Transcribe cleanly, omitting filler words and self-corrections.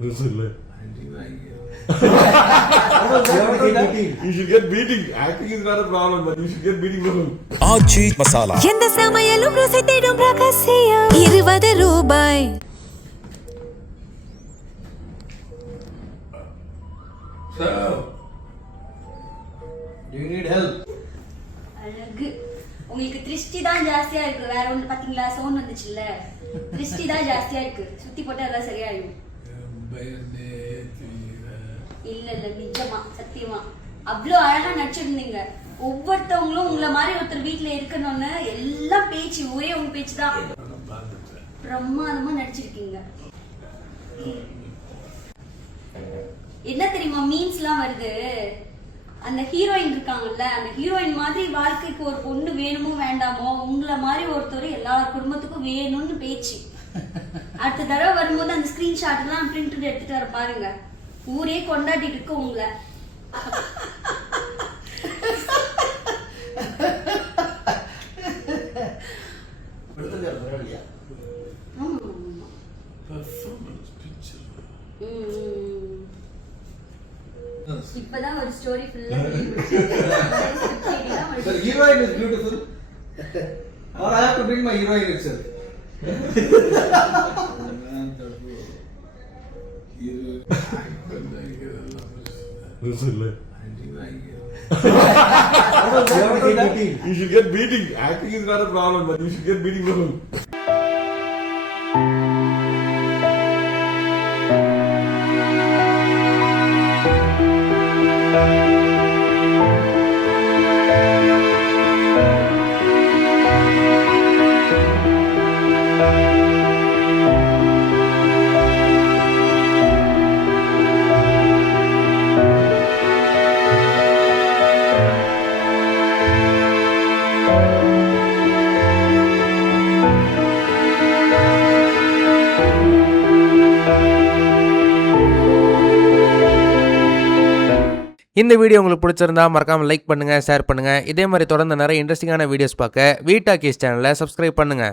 You should get beating. Acting is not a problem, but you should get beating from him. ஆச்சி மசாலா எந்த சமையலும் ருசி தேடும் ரகசியம் 20 ரூபாய். So, do you need help? அழகு உங்களுக்கு திருஷ்டி தான் ஜாஸ்தியா இருக்கு. வேற ஒண்ணு பாத்தீங்களா? சோன் வந்துச்சுல்ல. திருஷ்டி தான் ஜாஸ்தியா இருக்கு. சுத்தி போட்டா எல்லாம் சரியாயிடும். இல்ல இல்ல நிஜமா சத்தியமா அவ்வளோ அழகா நடிச்சிருந்தீங்க. ஒவ்வொருத்தவங்களும் உங்களை மாதிரி ஒருத்தர் வீட்டுல இருக்கணும்னு எல்லாம் பேச்சு ஒரே உங்க பேச்சு தான். பிரம்மாதமா நடிச்சிருக்கீங்க. என்ன தெரியுமா மீன்ஸ் எல்லாம் வருது, அந்த ஹீரோயின் இருக்காங்கல்ல, அந்த ஹீரோயின் மாதிரி வாழ்க்கைக்கு ஒரு பொண்ணு வேணுமோ வேண்டாமோ உங்களை மாதிரி ஒருத்தர் எல்லா குடும்பத்துக்கும் வேணும்னு பேச்சு. அடுத்த தடவை வரும்போது அந்த ஸ்கிரீன்ஷாட் எல்லாம் பிரிண்ட் எடுத்துட்டு வர பாருங்க. ஊரே கொண்டாடிட்டு இருக்கு உங்களை. இப்பதான் ஒரு ஸ்டோரி ஃபுல்லா The heroine is beautiful. Or I have to bring my heroine itself. You should get beating. Acting is not a problem, but you should get beating from him. இந்த வீடியோ உங்களுக்கு பிடிச்சிருந்தா மறக்காம லைக் பண்ணுங்க, share பண்ணுங்க. இதே மாதிரி தொடர்ந்து நிறைய இன்ட்ரெஸ்டிங்கான வீடியோஸ் பார்க்க வீட்டா கேஸ் சேனலை சப்ஸ்கிரைப் பண்ணுங்க.